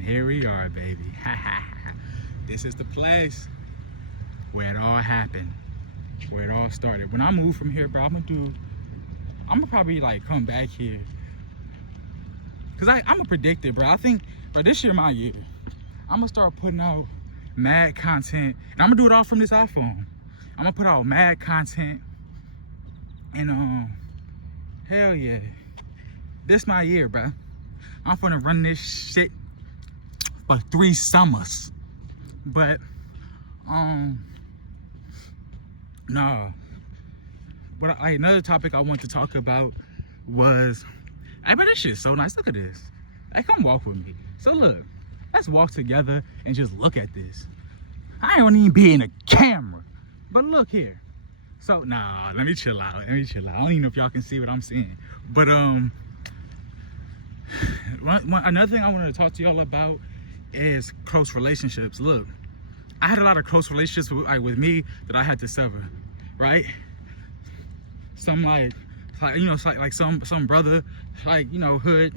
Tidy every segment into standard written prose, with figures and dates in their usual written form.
And here we are, baby. This is the place where it all happened, where it all started. When I move from here, bro, I'm gonna probably like come back here, cause I'm a predictor, bro. I think, bro, this year my year. I'm gonna start putting out mad content, and I'm gonna do it all from this iPhone. I'm gonna put out mad content, and hell yeah, this my year, bro. I'm gonna run this shit for 3 summers. But nah. But another topic I want to talk about was, I bet this shit's so nice. Look at this. Hey, come walk with me. So look, let's walk together and just look at this. I don't even be in the camera, but look here. So nah, let me chill out. I don't even know if y'all can see what I'm seeing. But another thing I wanted to talk to y'all about is close relationships. Look, I had a lot of close relationships with me that I had to sever, right? Some like you know, it's like some brother, like, you know, hood,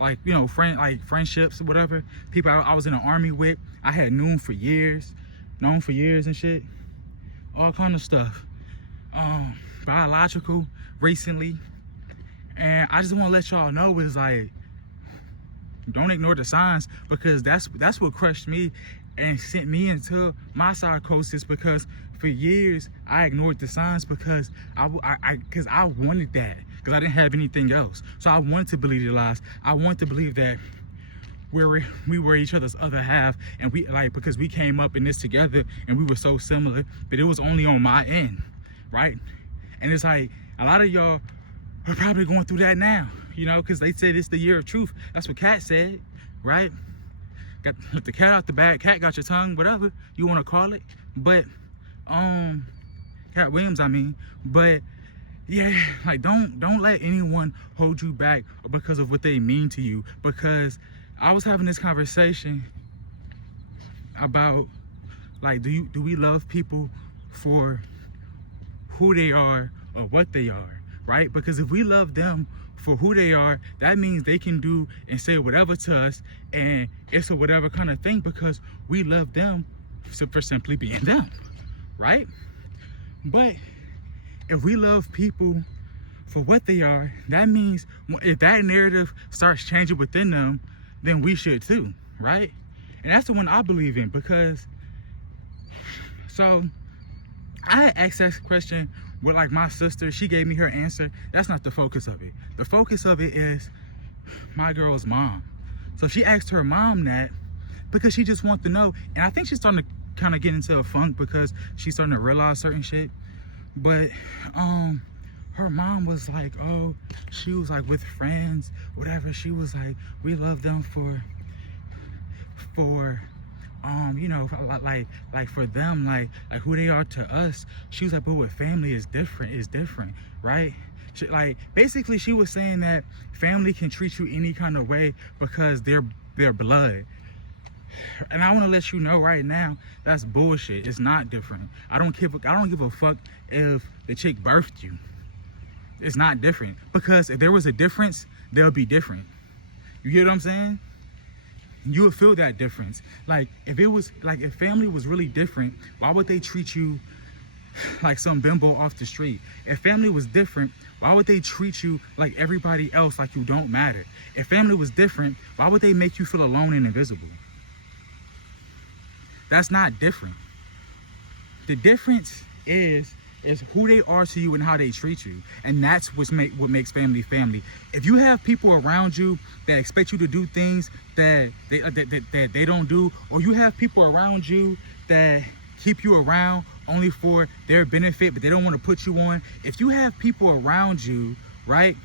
like, you know, friendships, whatever. People I was in the army with, I had known for years and shit, all kind of stuff. Biological recently, and I just want to let y'all know is like, don't ignore the signs, because that's what crushed me and sent me into my psychosis, because for years I ignored the signs because I wanted that, because I didn't have anything else. So I wanted to believe the lies. I wanted to believe that we were each other's other half, and we, like, because we came up in this together and we were so similar, but it was only on my end, right? And it's like, a lot of y'all are probably going through that now, you know, because they said it's the year of truth. That's what Cat said, right? Let the cat out the bag. Cat got your tongue, whatever you want to call it. But Cat Williams, I mean. But yeah, like, don't let anyone hold you back because of what they mean to you. Because I was having this conversation about, like, do we love people for who they are or what they are, right? Because if we love them for who they are, that means they can do and say whatever to us, and it's a whatever kind of thing, because we love them for simply being them, right? But if we love people for what they are, that means if that narrative starts changing within them, then we should too, right? And that's the one I believe in, because so I asked that question with, like, my sister. She gave me her answer. That's not the focus of it. The focus of it is my girl's mom. So she asked her mom that because she just wants to know. And I think she's starting to kind of get into a funk because she's starting to realize certain shit. But her mom was like, oh, she was like with friends, whatever. She was like, we love them for you know, like for them, like who they are to us. She was like, but with family is different, right? Like, basically she was saying that family can treat you any kind of way because they're blood. And I want to let you know right now, that's bullshit. It's not different. I don't give a fuck if the chick birthed you. It's not different, because if there was a difference, they'll be different. You hear what I'm saying? You would feel that difference. Like, if family was really different, why would they treat you like some bimbo off the street? If family was different, why would they treat you like everybody else, like you don't matter? If family was different, why would they make you feel alone and invisible? That's not different. The difference is who they are to you and how they treat you. And that's what makes family family. If you have people around you that expect you to do things that they don't do, or you have people around you that keep you around only for their benefit, but they don't want to put you on. If you have people around you, right,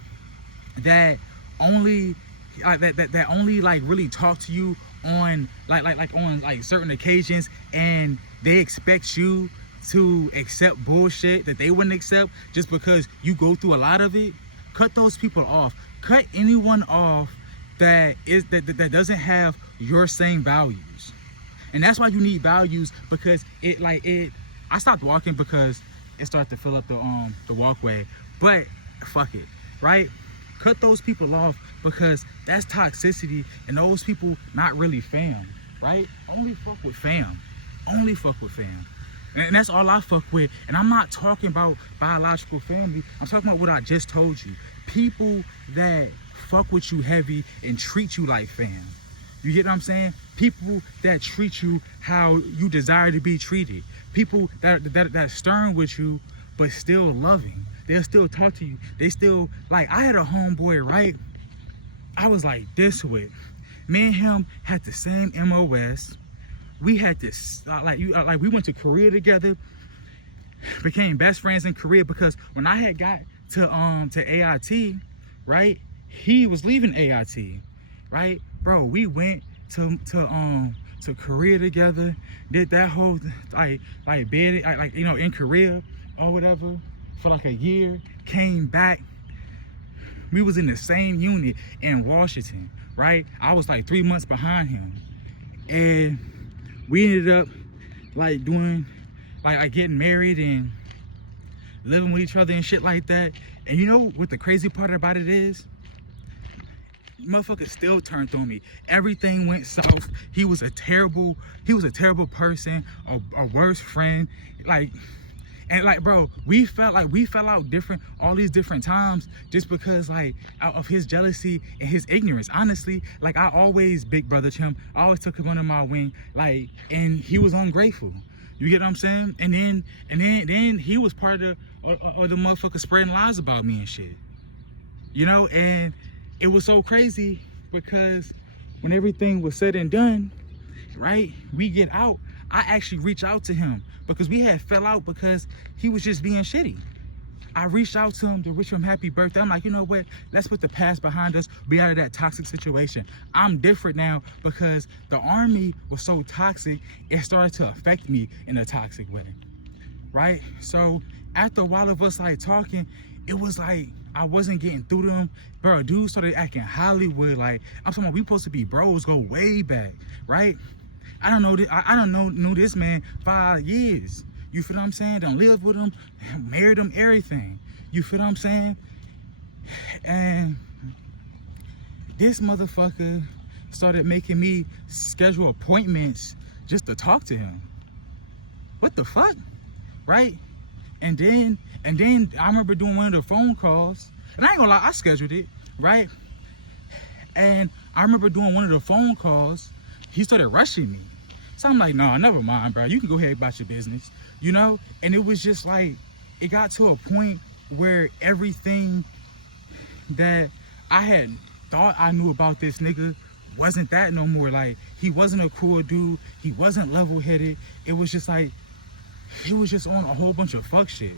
that only that only like really talk to you on like certain occasions, and they expect you to accept bullshit that they wouldn't accept just because you go through a lot of it, cut those people off. Cut anyone off that doesn't have your same values. And that's why you need values, because I stopped walking because it started to fill up the walkway. But fuck it, right? Cut those people off, because that's toxicity, and those people not really fam, right? Only fuck with fam. Only fuck with fam. And that's all I fuck with. And I'm not talking about biological family. I'm talking about what I just told you. People that fuck with you heavy and treat you like fam. You get what I'm saying? People that treat you how you desire to be treated. People that's stern with you, but still loving. They'll still talk to you. They still, like, I had a homeboy, right? I was like this with. Me and him had the same MOS. We had this, we went to Korea together, became best friends in Korea, because when I had got to AIT, right, he was leaving AIT, right, bro. We went to Korea together, did that whole bed in Korea or whatever for like a year, came back. We was in the same unit in Washington, right? I was like 3 months behind him, and we ended up doing getting married and living with each other and shit like that. And you know what the crazy part about it is? Motherfucker still turned on me. Everything went south. He was a terrible person, a worse friend. Bro, we fell out different all these different times, just because out of his jealousy and his ignorance. Honestly, I always big brothered him. I always took him under my wing, and he was ungrateful. You get what I'm saying? And then he was part of the motherfucker spreading lies about me and shit. You know, and it was so crazy, because when everything was said and done, right, we get out. I actually reached out to him because we had fell out because he was just being shitty. I reached out to him to wish him happy birthday. I'm like, you know what? Let's put the past behind us, be out of that toxic situation. I'm different now because the army was so toxic, it started to affect me in a toxic way, right? So after a while of us talking, it was like I wasn't getting through to him. Bro, dude started acting Hollywood. I'm talking about, we supposed to be bros, go way back, right? I don't know. Knew this man 5 years. You feel what I'm saying? Don't live with him, married him, everything. You feel what I'm saying? And this motherfucker started making me schedule appointments just to talk to him. What the fuck, right? And then I remember doing one of the phone calls, and I ain't gonna lie, I scheduled it, right? And I remember doing one of the phone calls. He started rushing me. So I'm like, no, never mind, bro. You can go ahead about your business, you know? And it was just it got to a point where everything that I had thought I knew about this nigga wasn't that no more. He wasn't a cool dude. He wasn't level-headed. It was just he was just on a whole bunch of fuck shit.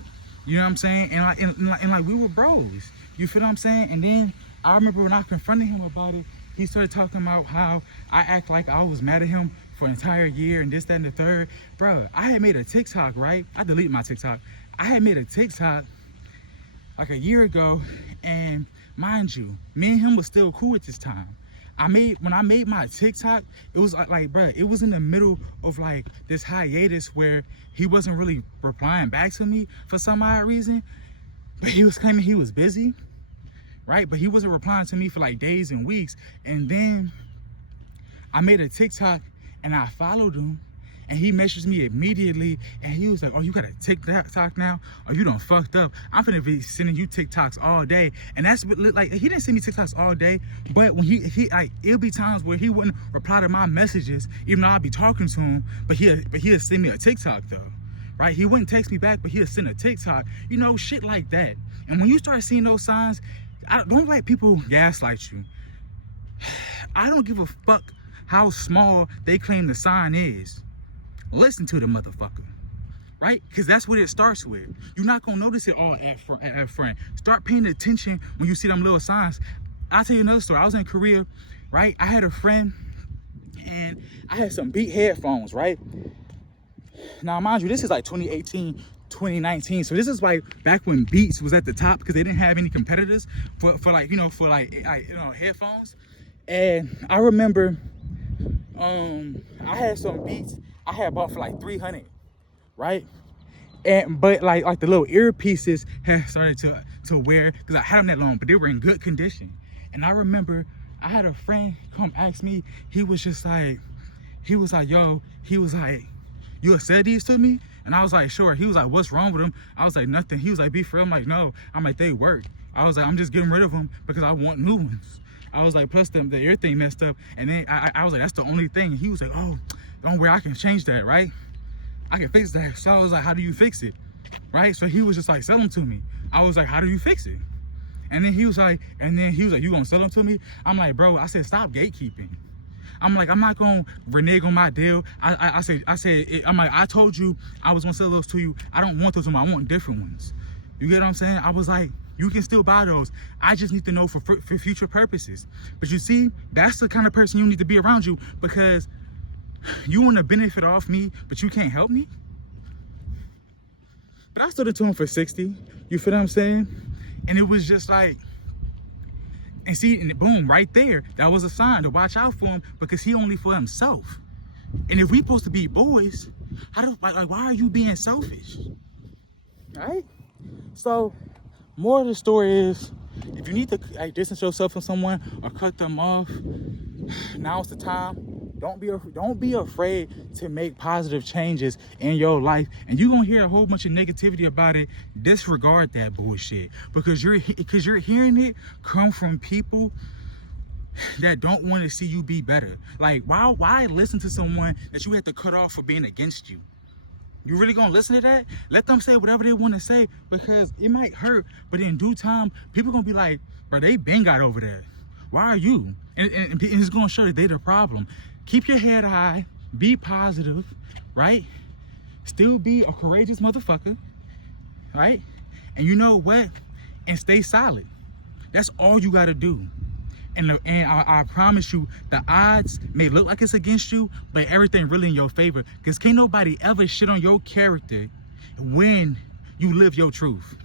You know what I'm saying? And we were bros. You feel what I'm saying? And then I remember when I confronted him about it, he started talking about how I act like I was mad at him for an entire year and this, that, and the third. Bro, I had made a TikTok, right? I deleted my TikTok. I had made a TikTok a year ago, and mind you, me and him was still cool at this time. When I made my TikTok, it was bro, it was in the middle of this hiatus where he wasn't really replying back to me for some odd reason, but he was claiming he was busy. Right? But he wasn't replying to me for days and weeks. And then I made a TikTok and I followed him, and he messaged me immediately, and he was like, oh, you got a TikTok now? Or you done fucked up? I'm finna be sending you TikToks all day. And that's he didn't send me TikToks all day, but when it'll be times where he wouldn't reply to my messages, even though I'd be talking to him, but he'll send me a TikTok though. Right? He wouldn't text me back, but he'll send a TikTok, you know, shit like that. And when you start seeing those signs, don't let people gaslight you. I don't give a fuck how small they claim the sign is. Listen to the motherfucker, right? Because that's what it starts with. You're not gonna notice it all at front. Start paying attention when you see them little signs. I'll tell you another story. I was in Korea, right? I had a friend, and I had some Beat headphones, right? Now, mind you, this is 2018, 2019. So this is back when Beats was at the top, because they didn't have any competitors for headphones. And I remember I had some Beats I had bought for 300, right? But like the little earpieces had started to wear, because I had them that long, but they were in good condition. And I remember I had a friend come ask me, he was like, yo, you said these to me? And I was like, sure. He was like, what's wrong with them? I was like, nothing. He was like, be for real? I'm like, no. I'm like, they work. I was like, I'm just getting rid of them because I want new ones. I was like, plus the ear thing messed up. And then I was like, that's the only thing. And he was like, oh, don't worry, I can change that, right? I can fix that. So I was like, how do you fix it? Right? So he was just like, sell them to me. I was like, how do you fix it? And then he was like, you gonna sell them to me? I'm like, bro, I said, stop gatekeeping. I'm like, I'm not gonna renege on my deal. I said, I'm like, I told you I was gonna sell those to you. I don't want those anymore. I want different ones. You get what I'm saying? I was like, you can still buy those. I just need to know for future purposes. But you see, that's the kind of person you need to be around you, because you want to benefit off me, but you can't help me. But I stood it to him for 60. You feel what I'm saying? And it was just like, and see, and boom, right there, that was a sign to watch out for him, because he only for himself. And if we supposed to be boys, why are you being selfish? Right? So, more of the story is, if you need to distance yourself from someone or cut them off, now's the time. Don't be afraid to make positive changes in your life. And you're gonna hear a whole bunch of negativity about it. Disregard that bullshit, because you're hearing it come from people that don't want to see you be better. Like, why listen to someone that you had to cut off for being against you? You really gonna listen to that? Let them say whatever they want to say, because it might hurt, but in due time, people gonna be like, bro, they been got over that. Why are you? And it's gonna show that they're the problem. Keep your head high, be positive, right? Still be a courageous motherfucker, right? And you know what? And stay solid. That's all you gotta do. And I promise you, the odds may look like it's against you, but everything really in your favor. Because can't nobody ever shit on your character when you live your truth.